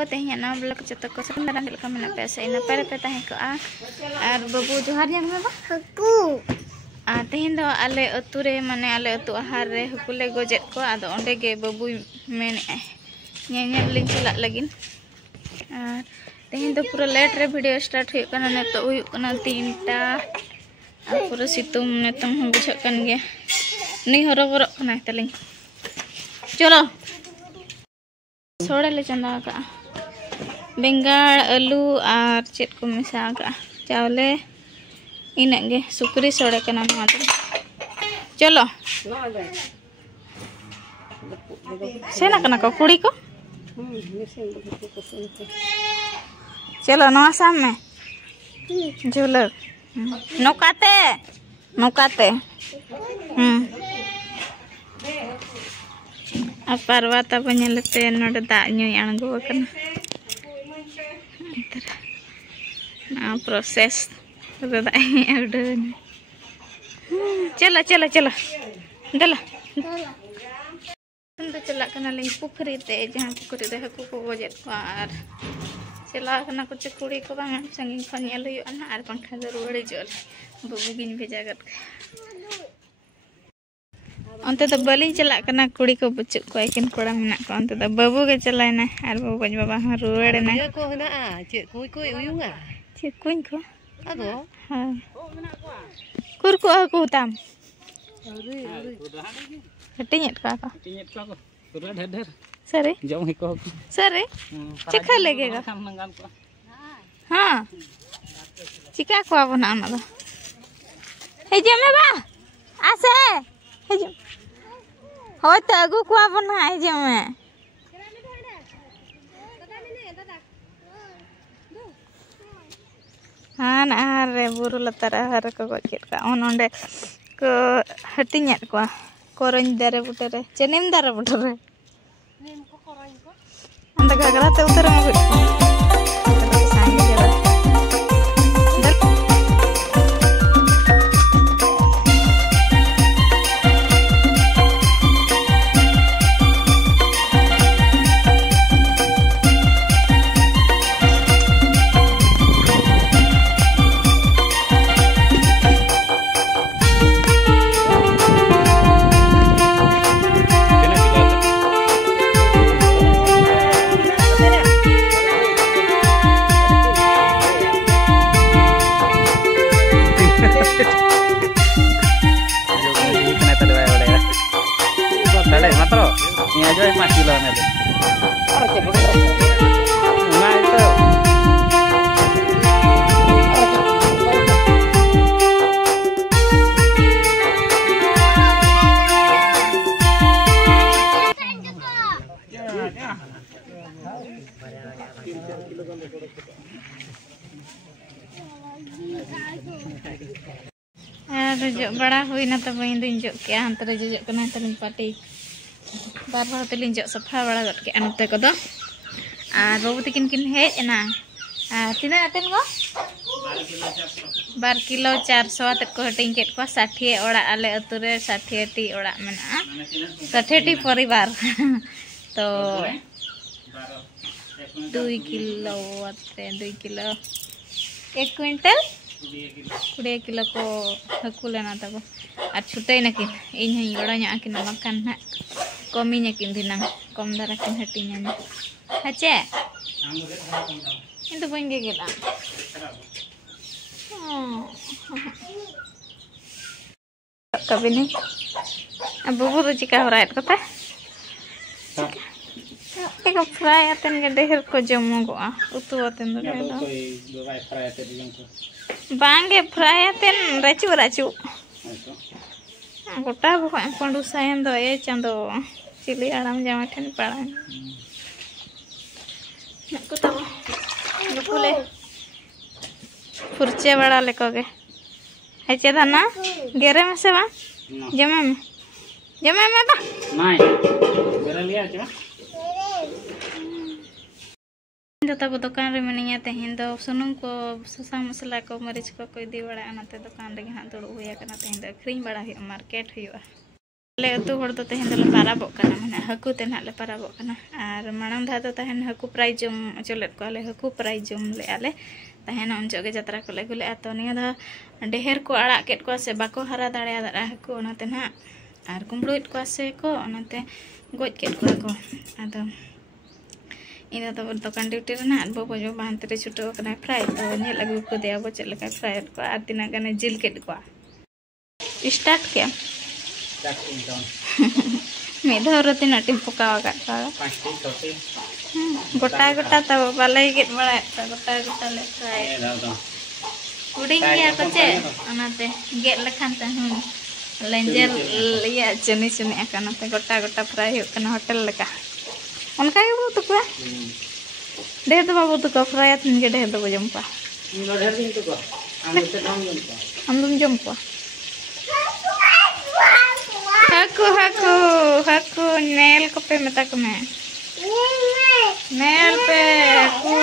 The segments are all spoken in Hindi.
Tehnya na blok cetak ko sebenarnya kalau kami nak pesa ina pere peta heko ar babu johar yang apa haku tehin do ale ature mane ale atu ahar re hukule gojet ko ado onde ge babu men nyanyal lin chalak lagin tehin do pura late re video start hoy kana ne to hoy kana 3टा pura situm netam hum bujhak kan ge ni horok kana taling chalo soda le chanda ka बेंगाड़ आलू और चेक को मिसा चावले इनगे सुकरी सोड़े के नाम चलो सेना कना को कुड़ी को चलो नवा शाम में झूलो नौकाते नौकाते अब पर्वत बनते नोड़े दाग अणगो प्रोसेस चलो चलो चलो दला चला पुखरी ते जहाँ पुखरी रे हाकू को गोजेत को और चला कुछ कुड़ी को संगी खन और पंखा दो रुआड़ी जोल बाबू गिन भेजा कर अंत तो बली चला कुड़ी को बचुक को एकिन कोड़ा मेना को अंत तो बाबू के चलायना और बाबू गज बाबा हां रुआड़ना को हना चे कोई उयुंगा चे कुइन को अदो हां कुर को को ताम हटियत का पूरा ढेर सरे जम ही को सरे चिखा लगेगा हां चिका को बना ना हे जे में बा आसे हे जे हो तो अगु को बना हे जे में हाँ ना रे बुरु लतार हर को गोचेत का ओनोंडे को हटियत को कोरन दारे बुटरे चेनिम दारे बुटरे नीम को कोरन को अंत घगरा ते उतर में गुट सांगे जरा ini aja 5 kilo nanti. Nah itu. जो बड़ा हुई ना तो बइन दिन जो के हम तरे जो कना तलिन पार्टी बार बार तलिन जो सफा बड़ा गट के अनते को दो आ बाबू तकिन किन हेज ना तिना अतन गो 2 किलो 400 तक को हटिंग केट को 60 ओड़ा आले अतुरे 60 टी ओड़ा मेना 60 टी परिवार तो 2 किलो अते 2 किलो 1 क्विंटल 20 किलो को हकू लेना तब और छुटे नकिन इन हई गड़ो किन बकान ना कमी नकिन दिना कम दारा किन हटिंग हचे इन तो बन गेला कभी नहीं अब बाबू तो चिका हो रहा है कता एक फ्राई अतन के ढेर को जमो गो उतु अतन दो बांगे फ्राई अतन राचू गोटा पंडू सायन दो ए चंदो चिली आराम जामा ठन पड़ा को तब लकुले फुरचे बड़ा लेकोगे हेचे दाना गेरे में से बा जमे में बा नहीं गेरे लिया छ दो तब दुकान रे मिनिया तेहेन दो सुनुम को ससा मसला को मरीच को इदी बड़ा अनाते दुकान रे हां दुड़ू हुया कना तेहेन दो अखरिंग बड़ा हुआ मार्केट हुआ ले अतु हर दो तेहेन दो पाराबो कना माने हकु ते ना ले पाराबो कना आर मांग धा दो तेहेन हकु प्राइज जम चलेत को ले हकु प्राइज जम ले आले तेहेन उन जगे जत्रा को ले गुले आतो निया धा ढेर को आड़ा केट को से बाको हरा दाड़े दा हकु ओनाते ना आर कुमड़ोइट को से को ओनाते गोज केट को आदो इन तो दुकान ड्यूटी रे ना बाबू जो बांते रे छुटो कना फ्राई तो नेल अगु को दे अब चल का फ्राई को आ तिना गने जिल केट को स्टार्ट क्या में धर तिना टिम पकावा का पांचटी छोटी गोटा गोटा तो बाले गेट बड़ा तो गोटा गोटा ले फ्राई उडिंग या कचे अनाते गेट लखान त लेंजर लिया चनी चनी अकनाते गोटा गोटा फ्राई हो कना होटल लका उनका के बहुत को ढेर तो बाबू तो फ्राई तिन के ढेर तो जम पा ढेर दिन तो हम जम पा हकु हकु हकु नेल को पे मता को मैं नेल पे हकु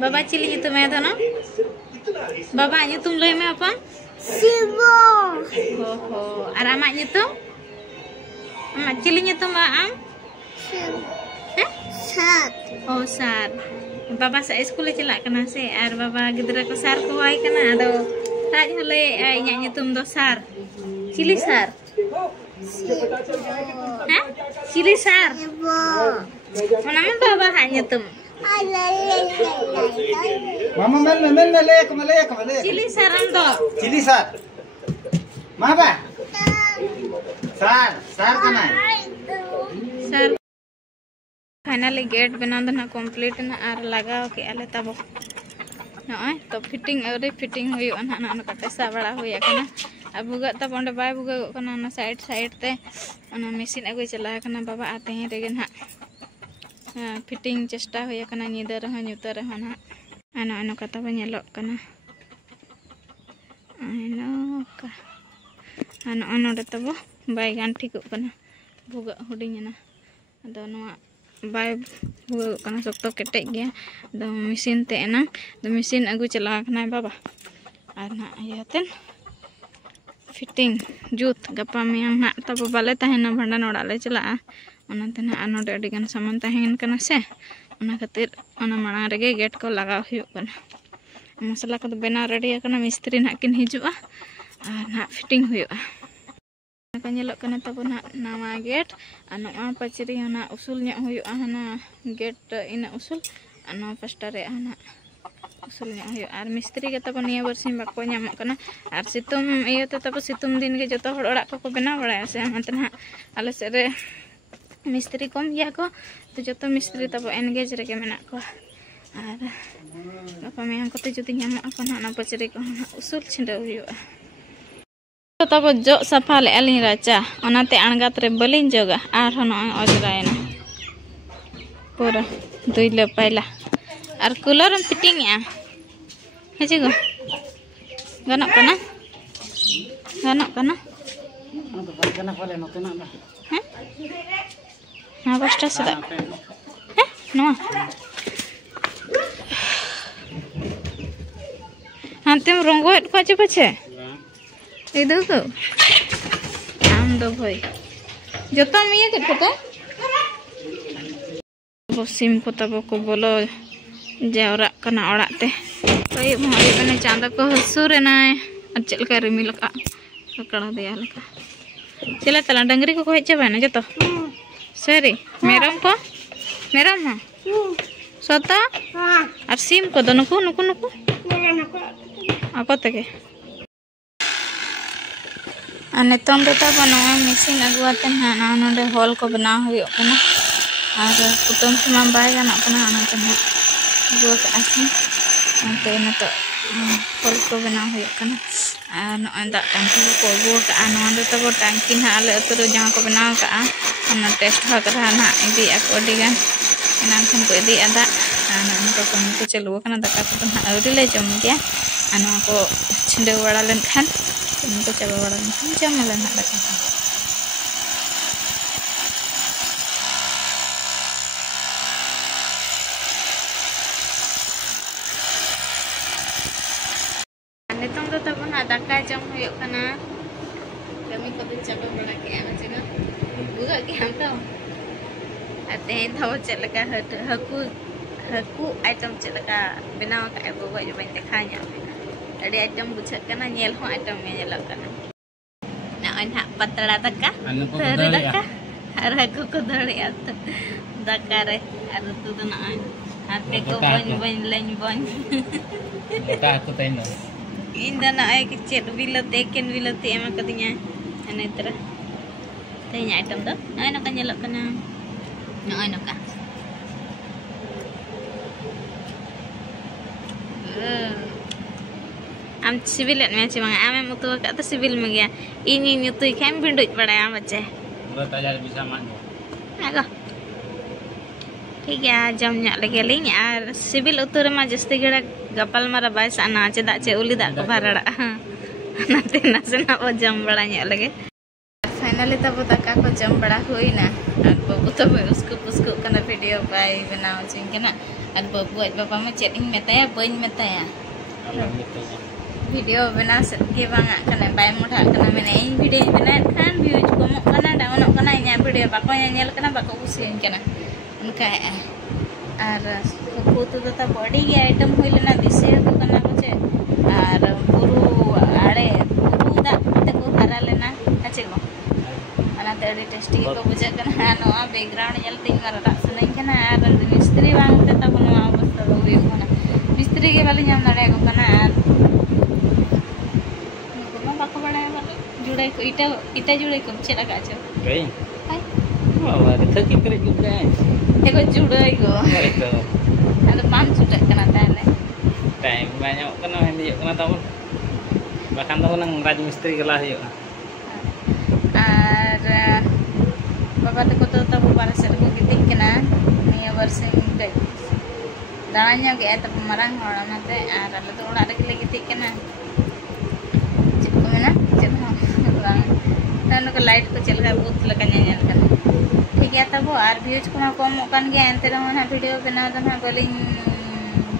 बाबा चिली जो तुम्हें था ना बाबा जो तुम ले में apa Sibo. हो आराम जो तुम अम्मा चिली जो तुम आम Sat. oh sar बाबा से स्कूल चला करना से आर बाबा गिदरा को सार को आई करना अदो राज हले इन्या nyutum दो सार चिली सार हैं चिली सार Sibo. mana में बाबा हा nyutum mama mel le चिली सार हम दो chili sar mama sar kana sir finally गेट बना देना कंप्लीट ना आर लगाओ के आले तब नय तो फिटिंग अरे फिटिंग हुई ना ना ना कैसा बड़ा हुई कना अब बुगा तब ओंडे बाय बुगा कना ना साइड साइड ते ओना मशीन अगु चला कना बाबा आते हैं रेगे ना फिटिंग चेष्टा हुई कना निदा रह न्यूता रह ना आनो आनो कता बनेलो कना आनो का आनो आनो तब बाय गान ठीक कना बुगा हुडिंग ना अदो नवा बाय बुगा सकतो केटे गया द मशीन ते ना द मशीन अगु चला खना बाबा आर ना यातन फिटिंग जूत गपा में ना तब बाले तहना भंडान ओड़ा ले चला ओनाते ना अनोडे अडी गान सामान तहन कना से ओना खातिर ओना मांग रेगे गेट को लगा हुयो कना मसला को बना रेडी कना मिस्त्री ना किन हिजुआ आर ना फिटिंग हुयो कना तब ना नवा गेट अनो पचरी हना उसूल न्या हुयो हना गेट इन उसूल अनो पास्टा रे हना उसूल न्या हुयो आर मिस्त्री के तब निया बरसिम बाको न्यामो कना आर सितुम इयते तब सितुम दिन के जतो हड़ ओड़ा को बना बड़ा से मतन आले से रे मिस्त्री कम गया को तो जतो मिस्त्री तब एंगेज रे के मेना को आर गपा में को ते जति न्यामो कना ना पचरी को उसूल छिंडा हुयो तब जो सफा ले अली राचा ओनाते अणगात रे बलिन जोगा आर हनो अजरायना पूरा दुइले पहला आर कूलर फिटिंग या हेजे गो गनो कना हैं ना बस्टा सदा हैं नो हांते रंगोट पाचे पाचे इधर तो आम दो भाई जो तो मिया के पता वो सिम को तब को बोलो जावरा कना ओड़ाते कई भाई बने चांदा को हसुर ना अचल का रिमिल का कड़ा दिया लका चला तला डंगरी को हेच बना जो तो सरी मेरम हां सोता और सिम को दो नुकु नुकु नुकु ako tege नितों तब मशीन अगुआते ना हॉल को बना होना और कुटुम समा बै गाना अगुआ तो हॉल को बना होना और नए दाग टांकी को अगुआ तब टांकी ना आले अतु जहाँ को बना टेस्ट भागा ना इदिया को अड़ीगान एनान खन को इदिया दाग कमी को चालू दाका तो आउरी ले जम गया को छिंडे बड़ा लेन खान को चाबा बड़ा लेन जम ले दाका Nitong do tabon na daka jom huyuk kana. Kami ko din chaba bada ke macam na. Buka ke ham tau. Ate tau chelaka haku item chelaka benaw ka ebo buat jo bain dekhanya. Tadi item buchat kana nyel ho item nyelak kana. Na anh patala daka. Tara daka. Har haku ko dali at daka re. Ar tu do na an. Ate ko bon lain bon. Kita aku tanya. Inda na ay kecil bilotekin bilote emak katanya ane tera tanya item dah ay nakanyalak ka na ano ka am civil at me cuma ame mutu ka to civil me gaya ini nyutu kem binduj pada am bache Udah tanya bisa mana? ago ठीक है जम लगे लिंग और सिविल उतर में जस्ती गड़ा गपल मारा बाइस आना चेदा चे उली दा को भरड़ा नाते नासेना वो जम बड़ा लगे फाइनली तब दाका को जम बड़ा हुई ना और बबू तो उसको उसको कना वीडियो बाय बनाओ चिंके ना और बबू बाबा में चेटिंग मेताया बइन मेताया वीडियो बना के बांगा कना बाय मुठा कना मैंने इन वीडियो बना खान व्यूज को मो कना डाउन कना इन वीडियो बाको नेल कना बाको उसिन कना उनका और कुतु तो बड़ी के आइटम हुई लेना दिसे तो करना कुछ और पुरु आड़े पुरु दा ते को हरा लेना अच्छे को अना तेरी टेस्टी को बुझा करना नो बैकग्राउंड जलती मारा रास नहीं करना और मिस्त्री वांग ते तब नो अवस्था तो हुई होना मिस्त्री के वाले जाम नड़े को करना को ना बाको बड़ा वाले जुड़े को इटा जुड़े को चला काचो Gay. Wah, kita kira juga. Ego juda ego. Ada pan sudah kena tele. Time banyak kena hindi kena tahu. Bahkan tahu nang raj mistri kelah yuk. Ada bapak tu kotor tahu para serbu kita kena niversing dek. Dalanya ke eta pemarang orang nanti. Ada tu orang ada kita kena. Cik mana? Cik orang. Dan ke light ko चल रहा बहुत लगने जन कर ठीक है तब और व्यूज को कम कन गया एंते ना वीडियो बना तो ना बोलिंग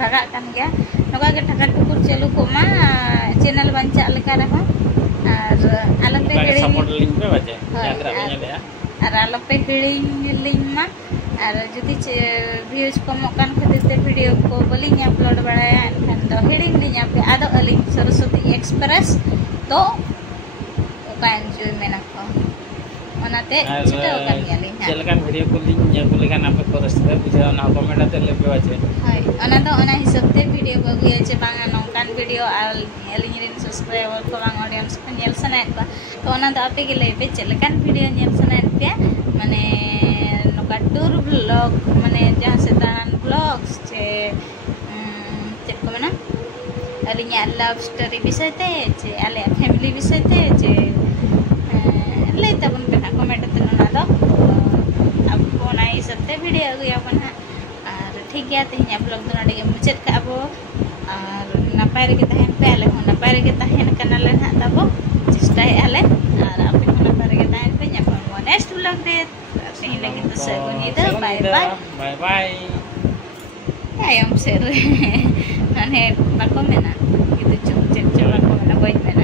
भगा कन गया नका के ठका टुकुर चलू को मा चैनल बंचा लगा रहा और अलग पे हिड़ी सपोर्ट लिंक पे बचे यात्रा पे ले और अलग पे हिड़ी लिंक मा और जदी व्यूज कम कन खातिर ते वीडियो को बोलिंग अपलोड बढ़ाया एनखान तो हिड़ी लिंक पे आदो अलिंग सरस्वती एक्सप्रेस तो एंजॉय मेना को ओनाते चिटा ओकन गेली चलकान वीडियो को लिंक या को लेकान आपे को रस्ते बुझा ना कमेंट आते लेबे आछे हाय ओना तो ओना हिसाब ते वीडियो को गया छे बांगा नौकान वीडियो आल एलिंग रिन सब्सक्राइबर को बांग ऑडियंस को नेल सनाय को तो ओना तो आपे के लेबे चलकान वीडियो नेल सनाय पे माने नोका टूर ब्लॉग माने जहां से दान ब्लॉग्स छे चेक को ना अलिंग लव स्टोरी विषय ते छे आले फैमिली विषय ते छे ले तबन पे कमेंट ते ना दो अब कोना ई सबते वीडियो गया बना और ठीक गया ते हम लोग तो नडी मुचत का अब और नपाय रे के तहन पे आले हो नपाय रे के तहन कनाल ना तबो चेष्टा आले और आपे नपाय रे के तहन पे न्यापन नेक्स्ट व्लॉग दे सही लगे तो सगुनी दो bye bye bye bye ayam ser ane bako mena gitu cuk cuk cuk bako mena boy mena